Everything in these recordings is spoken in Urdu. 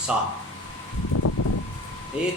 7। 1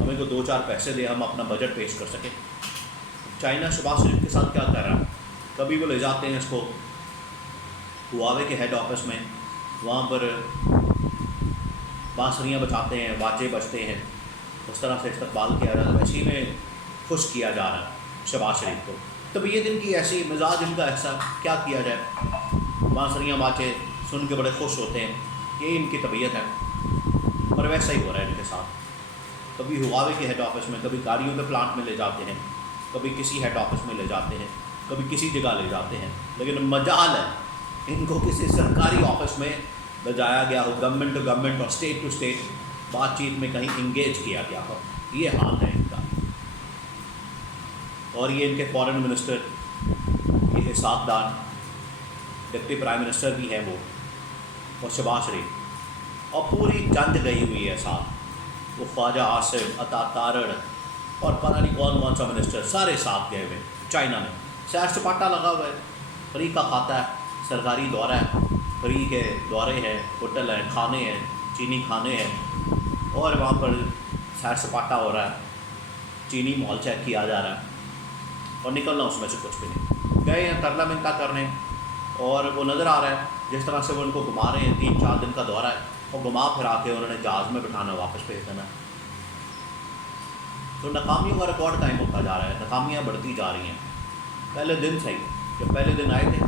ہمیں کو 2-4 پیسے دے ہم اپنا بجٹ پیش کر سکیں. چائنا شہباز شریف کے ساتھ کیا کر رہا ہے؟ کبھی وہ لے جاتے ہیں اس کو ہواوے کے ہیڈ آفس میں، وہاں پر بانسریاں بجاتے ہیں، واجے بجتے ہیں، اس طرح سے استقبال کیا جا رہا ہے، اسی میں خوش کیا جا رہا ہے شہباز شریف کو. طبیعت ان کی ایسی، مزاج ان کا ایسا، کیا کیا جائے؟ بانسریاں واجے سن کے بڑے خوش ہوتے ہیں، یہ ان کی طبیعت ہے. اور ویسا ہی ہو رہا ہے ان کے ساتھ. کبھی ہواوے کے ہیڈ آفس میں، کبھی گاڑیوں کے پلانٹ میں لے جاتے ہیں، کبھی کسی ہیڈ آفس میں لے جاتے ہیں، کبھی کسی جگہ لے جاتے ہیں. لیکن مجال ہے ان کو کسی سرکاری آفس میں لے جایا گیا ہو، گورنمنٹ ٹو گورنمنٹ اور اسٹیٹ ٹو اسٹیٹ بات چیت میں کہیں انگیج کیا گیا ہو. یہ حال ہے ان کا. اور یہ ان کے فارن منسٹر، یہ Ishaq Dar deputy prime minister بھی ہیں وہ، اور شہباز شریف، اور پوری جنگ گئی ہوئی ہے ساتھ. وہ خواجہ آصف، عطا تارڑ اور پتہ نہیں کون کون سا منسٹر، سارے ساتھ گئے ہوئے چائنا میں. سیر سپاٹا لگا ہوا ہے، فری کا کھاتا ہے، سرکاری دورہ ہے، فری کے دورے ہیں، ہوٹل ہیں، کھانے ہیں، چینی کھانے ہیں، اور وہاں پر سیر سپاٹا ہو رہا ہے، چینی مال چیک کیا جا رہا ہے، اور نکلنا اس میں سے کچھ بھی نہیں. گئے ہیں ترلا منتا کرنے، اور وہ نظر آ رہا ہے جس طرح سے وہ ان کو گھما رہے ہیں. 3-4 دن کا دورہ ہے، اور گھما پھرا کے انہوں نے جہاز میں بٹھانا، واپس بھیج دینا. تو ناکامیوں کا ریکارڈ قائم ہوتا جا رہا ہے، ناکامیاں بڑھتی جا رہی ہیں. پہلے دن سے ہی، جب پہلے دن آئے تھے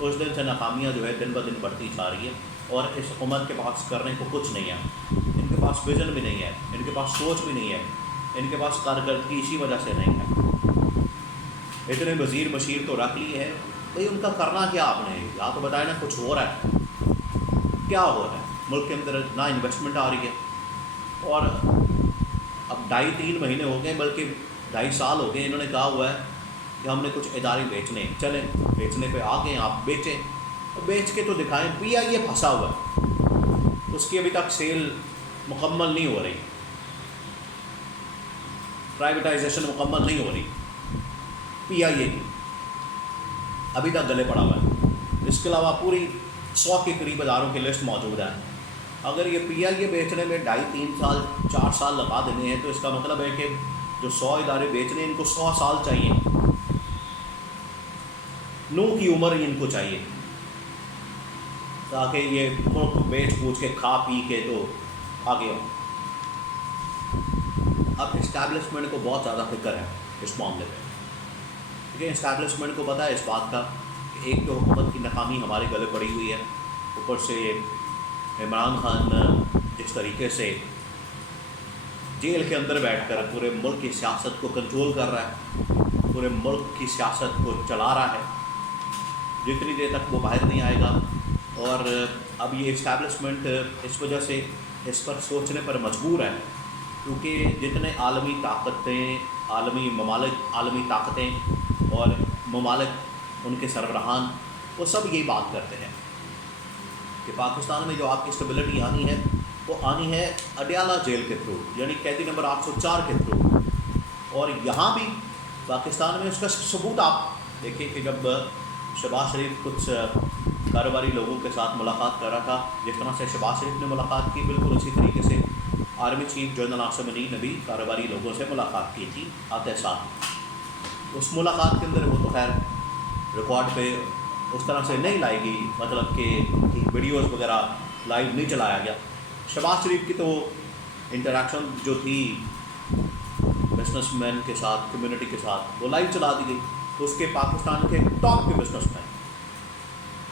اس دن سے ناکامیاں جو ہے دن بہ دن بڑھتی جا رہی ہے. اور اس حکومت کے پاس کرنے کو کچھ نہیں ہے. ان کے پاس ویژن بھی نہیں ہے، ان کے پاس سوچ بھی نہیں ہے، ان کے پاس کارکردگی اسی وجہ سے نہیں ہے. اتنے وزیر مشیر تو رکھ لیے ہیں، بھئی ان کا کرنا کیا آپ نے؟ یا تو بتائیں نا کچھ ہو رہا ہے، کیا ہو رہا ہے؟ ملک کے اندر نہ انویسٹمنٹ آ رہی ہے، اور اب 2.5-3 مہینے ہو گئے، بلکہ 2.5 سال ہو گئے. انہوں نے کہا ہوا ہے کہ ہم نے کچھ ادارے بیچنے ہیں، چلیں بیچنے پہ آ گئے، آپ بیچیں، اور بیچ کے تو دکھائیں. پی آئی اے پھنسا ہوا ہے، اس کی ابھی تک سیل مکمل نہیں ہو رہی، پرائیویٹائزیشن مکمل نہیں ہو رہی پی آئی اے کی، ابھی تک گلے پڑا ہوا ہے. اس کے علاوہ پوری 100 کے قریب اداروں کی لسٹ موجود ہے. اگر یہ پی آئی اے بیچنے میں 2.5-3 سال 4 سال لگا دینے ہیں، تو اس کا مطلب ہے کہ جو 100 ادارے بیچنے ہیں ان کو 100 سال چاہیے. نوح کی عمر ان کو چاہیے، تاکہ یہ ملک بیچ بوچھ کے کھا پی کے تو آگے ہوں. اب اسٹیبلشمنٹ کو بہت زیادہ فکر ہے اس معاملے میں، کیونکہ اسٹیبلشمنٹ کو پتہ ہے اس بات کا کہ ایک تو حکومت کی ناکامی ہمارے گلے پڑی ہوئی ہے، اوپر سے عمران خان جس طریقے سے جیل کے اندر بیٹھ کر پورے ملک کی سیاست کو کنٹرول کر رہا ہے، پورے ملک کی سیاست کو چلا رہا ہے، جتنی دیر تک وہ باہر نہیں آئے گا. اور اب یہ اسٹیبلشمنٹ اس وجہ سے اس پر سوچنے پر مجبور ہے، کیونکہ جتنے عالمی طاقتیں، عالمی ممالک، عالمی طاقتیں اور ممالک، ان کے سربراہان، وہ سب یہی بات کرتے ہیں کہ پاکستان میں جو آپ کی اسٹیبلٹی آنی ہے وہ آنی ہے اڈیالہ جیل کے تھرو، یعنی قیدی نمبر 804 کے تھرو. اور یہاں بھی پاکستان میں اس کا ثبوت آپ دیکھیں کہ جب شہباز شریف کچھ کاروباری لوگوں کے ساتھ ملاقات کر رہا تھا، جس طرح سے شہباز شریف نے ملاقات کی، بالکل اسی طریقے سے آرمی چیف جنرل عاصم علي نے بھی کاروباری لوگوں سے ملاقات کی تھی آتے ساتھ. اس ملاقات کے اندر وہ تو خیر ریکارڈ پہ اس طرح سے نہیں لائی گئی، مطلب کہ ویڈیوز وغیرہ لائیو نہیں چلایا گیا. شہباز شریف کی تو انٹریکشن جو تھی بزنس مین کے ساتھ، کمیونٹی کے ساتھ، وہ لائیو چلا دی گئی. تو اس کے پاکستان کے ٹاپ کے بزنس مین،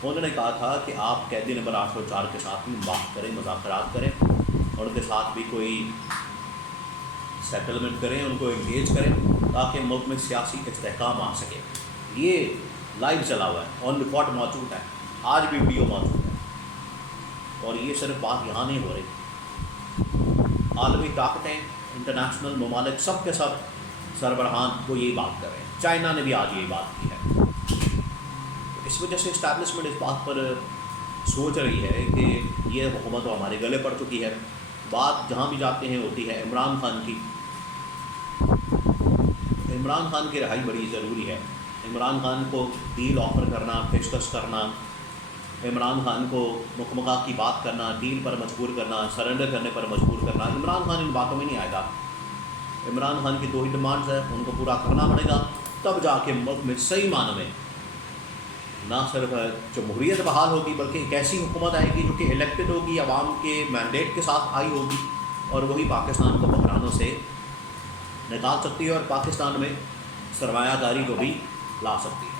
انہوں نے کہا تھا کہ آپ قیدی نمبر 804 کے ساتھ بھی بات کریں، مذاکرات کریں، اور ان کے ساتھ بھی کوئی سیٹلمنٹ کریں، ان کو انگیج کریں، تاکہ ملک میں سیاسی استحکام آ سکے. یہ لائیو چلا ہوا ہے، آن ریکارڈ موجود ہے، آج بھی ویڈیو موجود ہے. اور یہ صرف بات یہاں نہیں ہو رہی، عالمی طاقتیں، انٹرنیشنل ممالک، سب کے سب سربراہان وہ یہی بات کر رہے ہیں. چائنا نے بھی آج یہی بات کی ہے. اس وجہ سے اسٹیبلشمنٹ اس بات پر سوچ رہی ہے کہ یہ حکومت تو ہمارے گلے پڑ چکی ہے. بات جہاں بھی جاتے ہیں ہوتی ہے عمران خان کی. عمران خان کی رہائی بڑی ضروری ہے. عمران خان کو ڈیل آفر کرنا، پیشکش کرنا، عمران خان کو مکمکہ کی بات کرنا، ڈیل پر مجبور کرنا، سرنڈر کرنے پر مجبور کرنا، عمران خان ان باتوں میں نہیں آئے گا. عمران خان کی 2 ہی ڈیمانڈز ہیں، ان کو پورا کرنا پڑے گا، تب جا کے ملک میں صحیح معنی میں نہ صرف جمہوریت بحال ہوگی بلکہ ایک ایسی حکومت آئے گی جو کہ الیکٹڈ ہوگی، عوام کے مینڈیٹ کے ساتھ آئی ہوگی، اور وہی پاکستان کو بحرانوں سے نکال سکتی ہے اور پاکستان میں سرمایہ کاری کو بھی لا سکتی ہے۔